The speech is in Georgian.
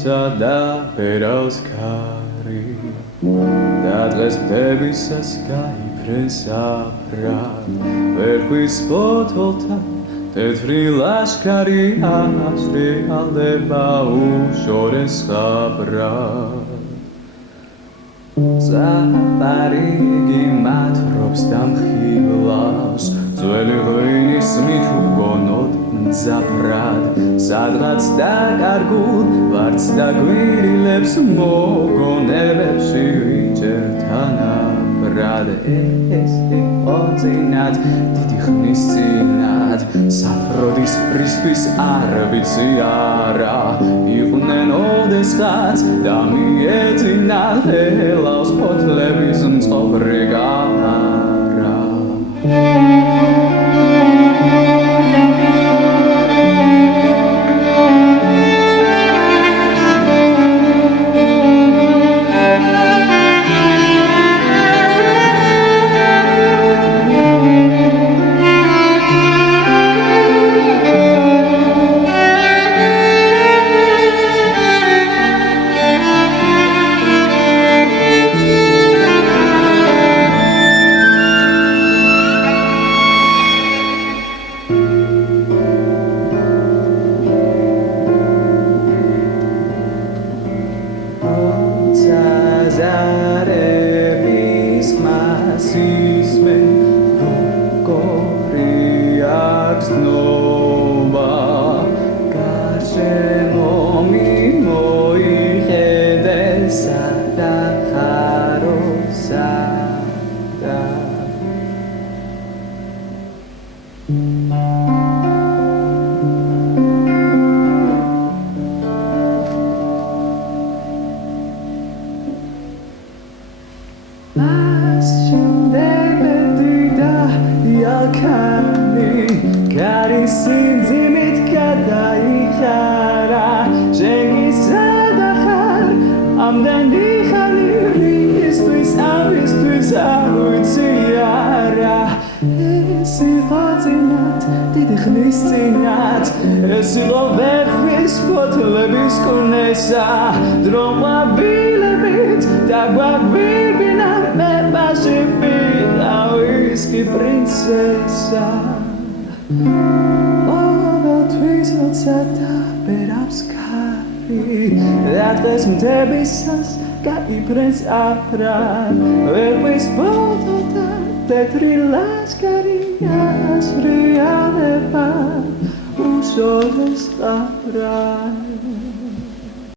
და ბერავს ქარი და დღეს მდებისას გაიფრენს აფრად ვერხვის ბოთოლთან თეთრი ლაშქარი აღშრიალდება უშორეს ხაბრად ზაფარიგი მათრობს და მხიბლავს ძველი ღვინის მით უგონოდ მძაფრად სადღაც დაკარგულ ვარდს და გვირილებს მოგონებებში ვიჭერ თანაბრად ეს იყო წინათ დიდი ხნის წინათ საფროდის პრისთვის არ ვიცი არა იყვნენ ოდესღაც და მიეძინა ხელავს ფოთლების მწყობრი გაარა Zaremis masisme Kokoriaks nova Karshemo mimoi hedesa da harosada Karisin zimit kadaikara Jengisadahar Amdan dikhaliri Istvis aruitsiara Esi ghazinat Didi khnis zinat Esi ghaverfis Potlebis kunesa Droma bilebit Dagwag birbina Me bashibit Awiski princesa და ბერავს ქარი და დღეს მდებისას გაიფრენს აფრად ვერხვის ბოთოლთან თეთრი ლაშქარი აღშრიალდება უშორეს ხაბრად